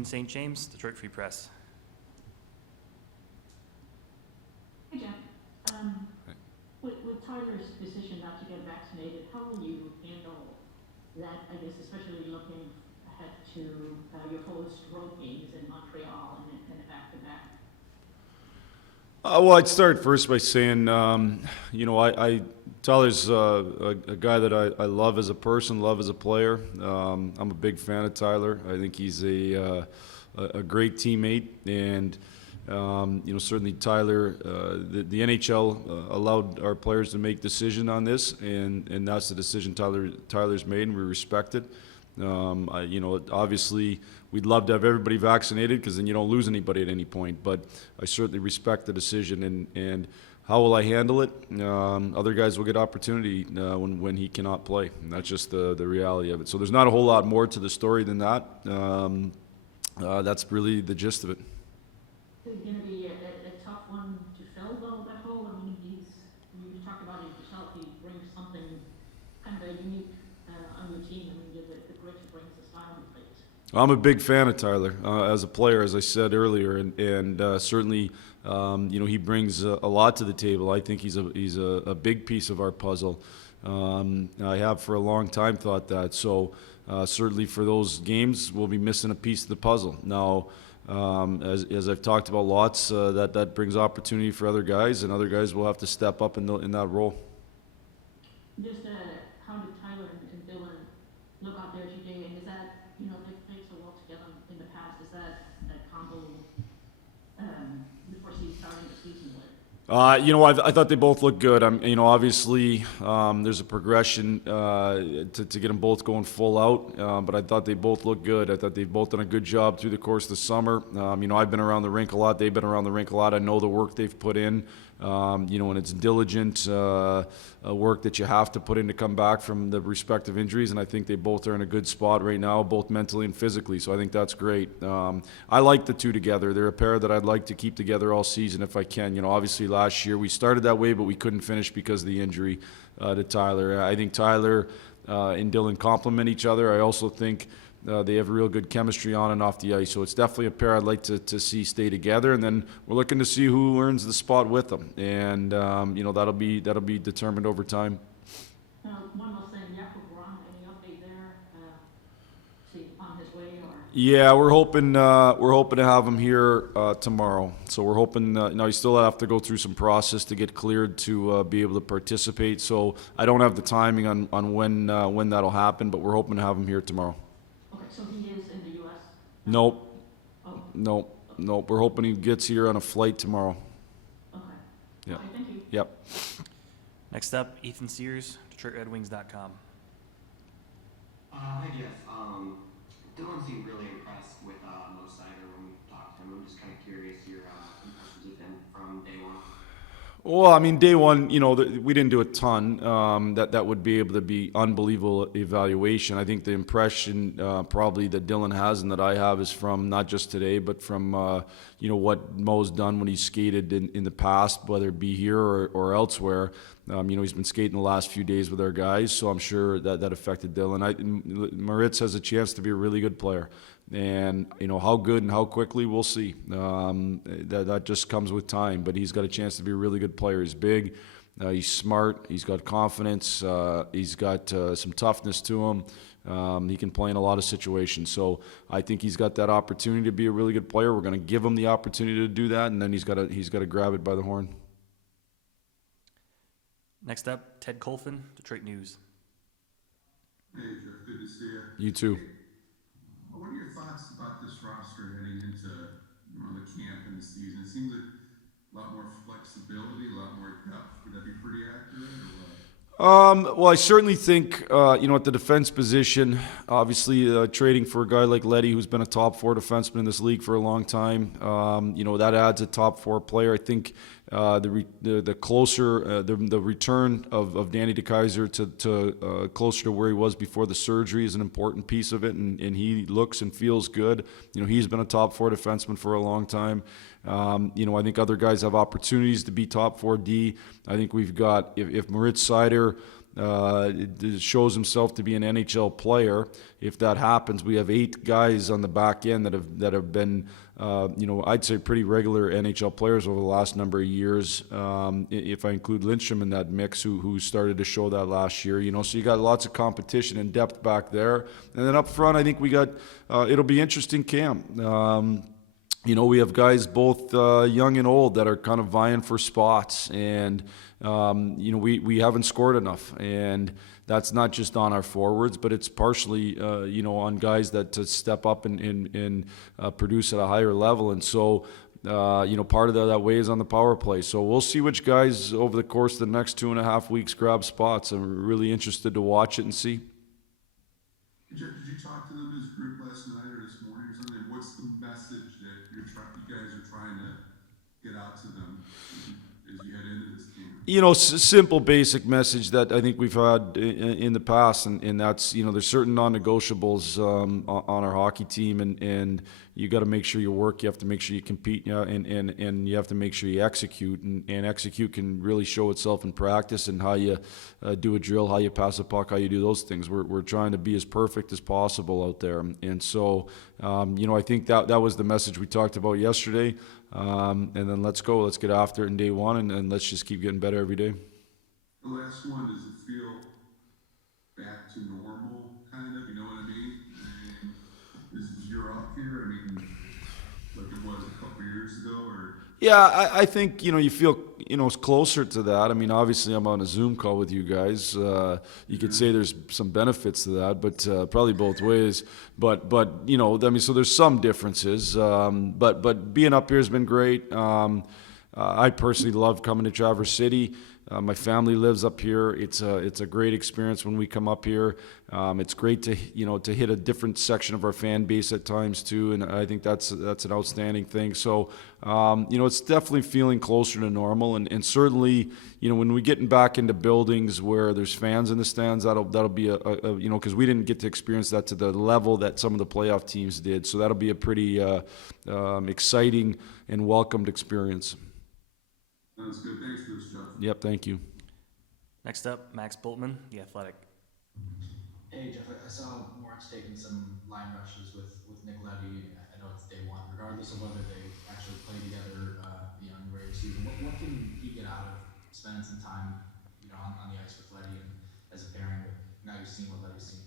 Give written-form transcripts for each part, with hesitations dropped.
Kathleen St. James, Detroit Free Press. Hey, Jeff. With Tyler's decision not to get vaccinated, how will you handle that, I guess, especially looking ahead to your host road games in Montreal and back-to-back? Well, I'd start first by saying, Tyler's a guy that I love as a person, love as a player. I'm a big fan of Tyler. I think he's a great teammate, and certainly Tyler, the NHL allowed our players to make decision on this, and that's the decision Tyler's made, and we respect it. Obviously, we'd love to have everybody vaccinated because then you don't lose anybody at any point. But I certainly respect the decision, and how will I handle it? Other guys will get opportunity when he cannot play, and that's just the reality of it. So there's not a whole lot more to the story than that. That's really the gist of it. Is it going to be a tough one to fill, though, that hole? I mean, you talked about it yourself. He brings something kind of unique on your team. I mean, the grit brings the style in place. I'm a big fan of Tyler as a player, as I said earlier, and certainly, he brings a lot to the table. I think he's a big piece of our puzzle. I have for a long time thought that. So certainly for those games, we'll be missing a piece of the puzzle. Now, as I've talked about lots, that brings opportunity for other guys, and other guys will have to step up in that role. Just how did Tyler and Dylan look out there today? And is that, they've played so well together in the past, is that combo you foresee starting the season with? I thought they both looked good. Obviously, there's a progression to get them both going full out, but I thought they both looked good. I thought they've both done a good job through the course of the summer. I've been around the rink a lot. They've been around the rink a lot. I know the work they've put in, and it's diligent work that you have to put in to come back from the respective injuries, and I think they both are in a good spot right now, both mentally and physically, so I think that's great. I like the two together. They're a pair that I'd like to keep together all season if I can. Obviously last year we started that way, but we couldn't finish because of the injury to Tyler. I think Tyler and Dylan complement each other. I also think they have real good chemistry on and off the ice, so it's definitely a pair I'd like to see stay together. And then we're looking to see who earns the spot with them, and that'll be determined over time. One more thing, Jakob Ron, any update there? See on his way or? Yeah, we're hoping to have him here tomorrow. So we're hoping. You still have to go through some process to get cleared to be able to participate. So I don't have the timing on when that'll happen, but we're hoping to have him here tomorrow. Okay, so he is in the U.S.? Nope. Oh. Nope. We're hoping he gets here on a flight tomorrow. Okay. Yeah. Okay, thank you. Yep. Next up, Ethan Sears, DetroitRedWings.com. Hi, Jeff. Dylan seemed really impressed with Mo Sider when we talked to him. I'm just kind of curious your impressions with him from day one. Well, day one, we didn't do a ton. That would be able to be unbelievable evaluation. I think the impression probably that Dylan has and that I have is from not just today, but from what Mo's done when he's skated in the past, whether it be here or elsewhere. He's been skating the last few days with our guys, so I'm sure that affected Dylan. Moritz has a chance to be a really good player. And how good and how quickly, we'll see. That just comes with time. But he's got a chance to be a really good player. He's big, he's smart, he's got confidence, he's got some toughness to him. He can play in a lot of situations. So I think he's got that opportunity to be a really good player. We're going to give him the opportunity to do that, and then he's got to grab it by the horn. Next up, Ted Colfin, Detroit News. Hey, Jeff, good to see you. You too. What are your thoughts about this roster heading into the camp and the season? It seems like a lot more flexibility, a lot more depth. Would that be pretty accurate? Well, I certainly think, at the defense position, obviously trading for a guy like Leddy, who's been a top four defenseman in this league for a long time, that adds a top four player. I think the closer, the return of Danny DeKeyser to closer to where he was before the surgery is an important piece of it, and he looks and feels good. He's been a top four defenseman for a long time. I think other guys have opportunities to be top 4D. I think we've got, if Moritz Seider shows himself to be an NHL player. If that happens, we have 8 guys on the back end that have been, I'd say pretty regular NHL players over the last number of years. If I include Lindstrom in that mix, who started to show that last year, so you got lots of competition and depth back there. And then up front, I think we got, it'll be interesting camp. We have guys both young and old that are kind of vying for spots, and we haven't scored enough, and that's not just on our forwards, but it's partially on guys that to step up and produce at a higher level, and so part of that weighs on the power play. So we'll see which guys over the course of the next 2.5 weeks grab spots. I'm really interested to watch it and see. Did you talk to them as a group last night or this morning or something? What's the message that you guys are trying to get out to them as you head into this game? Simple, basic message that I think we've had in the past, and that's, there's certain non-negotiables on our hockey team, and you got to make sure you work, you have to make sure you compete, and you have to make sure you execute, and execute can really show itself in practice and how you do a drill, how you pass a puck, how you do those things. We're trying to be as perfect as possible out there, and so I think that was the message we talked about yesterday. And then let's get after it in day one, and let's just keep getting better every day. The last one, does it feel back to normal, kind of, you know what I mean? Is you're up here, like it was a couple years ago, or? Yeah, I think, you feel, it's closer to that. Obviously I'm on a Zoom call with you guys. You could say there's some benefits to that, but probably both ways. But so there's some differences. But being up here has been great. I personally love coming to Traverse City. My family lives up here. It's a great experience when we come up here. It's great to hit a different section of our fan base at times too, and I think that's an outstanding thing. So it's definitely feeling closer to normal, and certainly when we getting back into buildings where there's fans in the stands, that'll be a because we didn't get to experience that to the level that some of the playoff teams did. So that'll be a pretty exciting and welcomed experience. Sounds good. Thanks for this, Jeff. Yep, thank you. Next up, Max Bultman, The Athletic. Hey, Jeff, I saw Moritz taking some line rushes with Nicoletti. I know it's day one, regardless of whether they actually play together in the regular season. What can he get out of spending some time on the ice with Letty and as a pairing? But now you've seen what Letty's seen.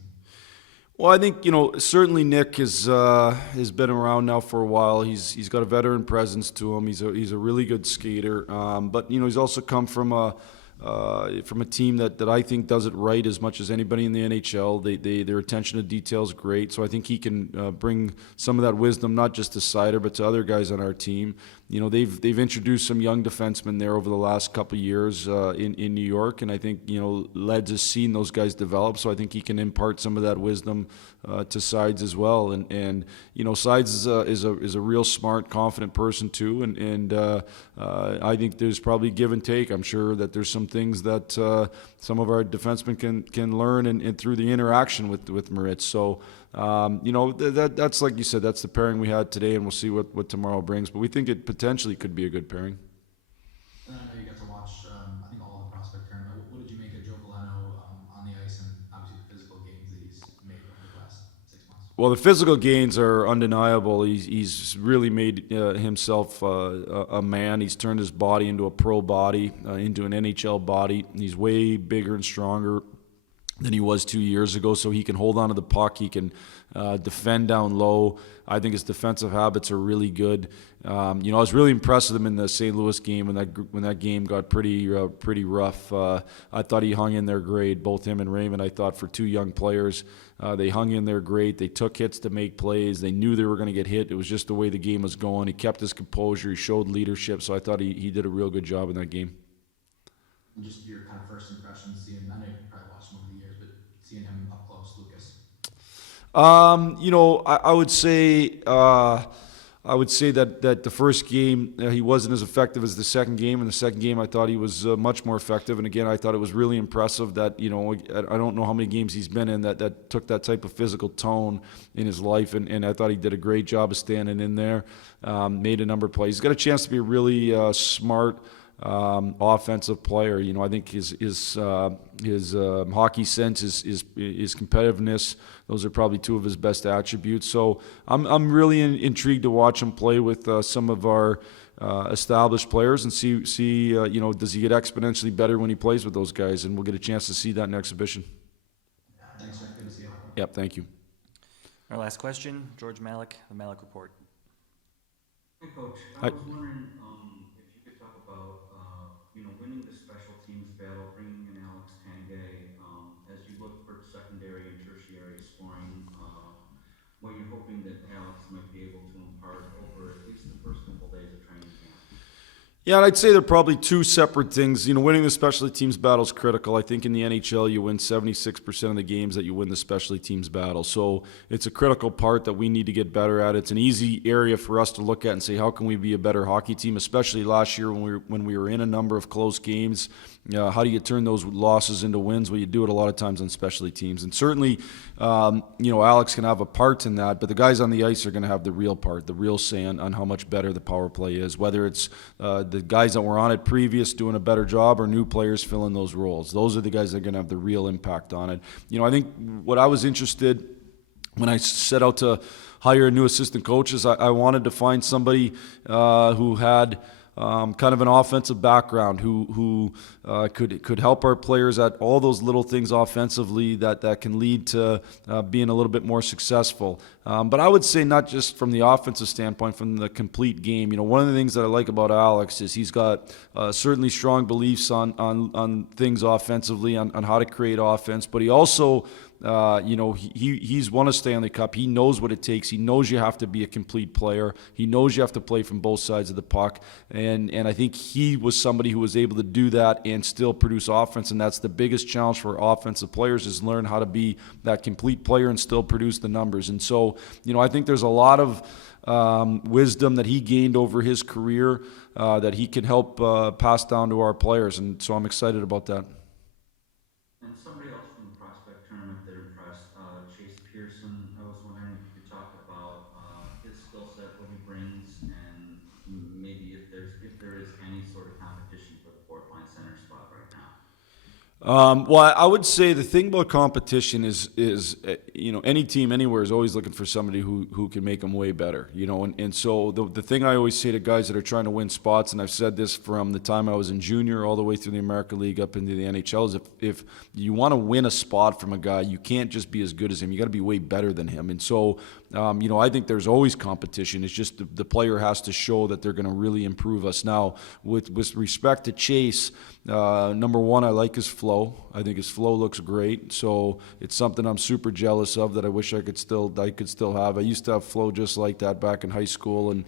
Well, I think certainly Nick has been around now for a while. He's got a veteran presence to him. He's a really good skater, but he's also come from a team that I think does it right as much as anybody in the NHL. Their attention to detail is great, so I think he can bring some of that wisdom not just to Sider but to other guys on our team. They've introduced some young defensemen there over the last couple of years in New York, and I think Leds has seen those guys develop, so I think he can impart some of that wisdom to Sides as well. And Sides is a real smart, confident person too, and I think there's probably give and take. I'm sure that there's some things that some of our defensemen can learn and through the interaction with Moritz. So that's like you said, that's the pairing we had today, and we'll see what tomorrow brings. But we think it potentially could be a good pairing. And I know you got to watch, I think, all the prospect tournament. What did you make of Joe Valeno on the ice and obviously the physical gains that he's made over the last 6 months? Well, the physical gains are undeniable. He's really made himself a man. He's turned his body into a pro body, into an NHL body. He's way bigger and stronger than he was 2 years ago, so he can hold on to the puck. He can defend down low. I think his defensive habits are really good. I was really impressed with him in the St. Louis game when that game got pretty rough. I thought he hung in there great, both him and Raymond. I thought for two young players, they hung in there great. They took hits to make plays. They knew they were going to get hit. It was just the way the game was going. He kept his composure. He showed leadership, so I thought he did a real good job in that game. And just your kind of first impressions, seeing, I know you probably watched him over the years, but seeing him up close, Lucas. I would say that the first game he wasn't as effective as the second game. In the second game, I thought he was much more effective. And again, I thought it was really impressive that I don't know how many games he's been in that took that type of physical tone in his life. And I thought he did a great job of standing in there. Made a number of plays. He's got a chance to be a really smart offensive player. You know, I think his hockey sense, his competitiveness, those are probably two of his best attributes. So I'm really intrigued to watch him play with some of our established players and see you know, does he get exponentially better when he plays with those guys, and we'll get a chance to see that in exhibition. Thanks, Jeff. Good to see you. Yep, thank you. Our last question, George Malik, the Malik Report. Hey, Coach. Hi. I was wondering if you could talk about, winning the special teams battle, bringing in Alex Tanguay, as you look for secondary and tertiary scoring, what you're hoping that Alex might be able to impart over at least the first couple days of training camp. Yeah, and I'd say they're probably two separate things. You know, winning the specialty teams battle is critical. I think in the NHL, you win 76% of the games that you win the specialty teams battle. So it's a critical part that we need to get better at. It's an easy area for us to look at and say, how can we be a better hockey team, especially last year when we were in a number of close games. How do you turn those losses into wins? Well, you do it a lot of times on specialty teams. And certainly, Alex can have a part in that, but the guys on the ice are going to have the real part, the real say on how much better the power play is, whether it's the guys that were on it previous doing a better job or new players filling those roles. Those are the guys that are going to have the real impact on it. You know, I think what I was interested when I set out to hire a new assistant coach is I wanted to find somebody who had kind of an offensive background, who could help our players at all those little things offensively that can lead to being a little bit more successful. But I would say not just from the offensive standpoint, from the complete game. You know, one of the things that I like about Alex is he's got certainly strong beliefs on things offensively, on how to create offense, but he also he's won a Stanley Cup. He knows what it takes. He knows you have to be a complete player. He knows you have to play from both sides of the puck. And I think he was somebody who was able to do that and still produce offense. And that's the biggest challenge for offensive players, is learn how to be that complete player and still produce the numbers. And so, I think there's a lot of wisdom that he gained over his career that he can help pass down to our players. And so I'm excited about that. And somebody else from the prospect tournament that impressed, Chase Pearson. I was wondering if you could talk about his skill set, what he brings, and maybe if there is any sort of competition for the fourth line center spot right now. Well, I would say the thing about competition is any team anywhere is always looking for somebody who can make them way better, and so the thing I always say to guys that are trying to win spots, and I've said this from the time I was in junior all the way through the American League up into the NHL, is if you want to win a spot from a guy, you can't just be as good as him. You got to be way better than him. And so, I think there's always competition. It's just the player has to show that they're going to really improve us. Now, with respect to Chase, number one, I like his flow. I think his flow looks great. So it's something I'm super jealous of that I wish I could still have. I used to have flow just like that back in high school, and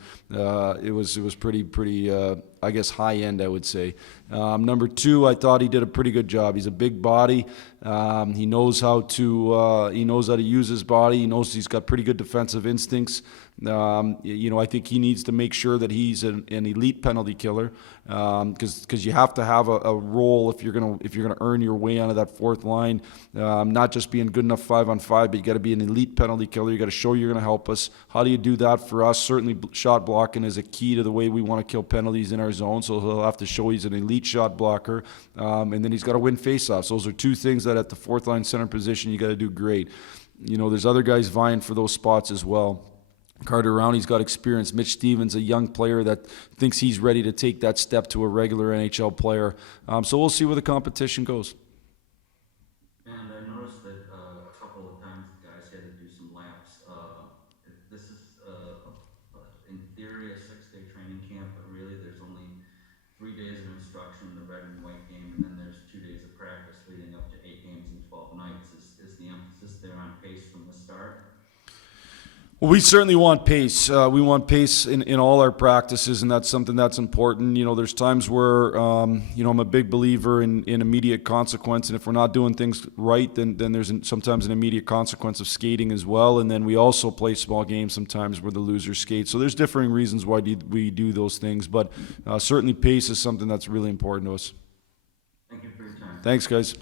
it was pretty I guess high end, I would say. Number two, I thought he did a pretty good job. He's a big body. He knows how to use his body. He knows he's got pretty good defensive instincts. I think he needs to make sure that he's an elite penalty killer, because you have to have a role if you're gonna earn your way onto that fourth line. Not just being good enough 5-on-5, but you got to be an elite penalty killer. You got to show you're going to help us. How do you do that for us? Certainly, shot blocking is a key to the way we want to kill penalties in our zone. So he'll have to show he's an elite shot blocker, and then he's got to win faceoffs. Those are two things that at the fourth line center position you got to do great. There's other guys vying for those spots as well. Carter Rowney's got experience. Mitch Stevens, a young player that thinks he's ready to take that step to a regular NHL player. So we'll see where the competition goes. And I noticed that a couple of times the guys had to do some laps. This is, in theory, a 6-day training camp, but really there's only 3 days of instruction, the red and white game, and then there's 2 days of practice leading up to 8 games in 12 nights. Is the emphasis there on pace from the start? Well, we certainly want pace. We want pace in all our practices, and that's something that's important. There's times where, I'm a big believer in immediate consequence, and if we're not doing things right, then there's sometimes an immediate consequence of skating as well. And then we also play small games sometimes where the losers skate. So there's differing reasons why we do those things, but certainly pace is something that's really important to us. Thank you for your time. Thanks, guys.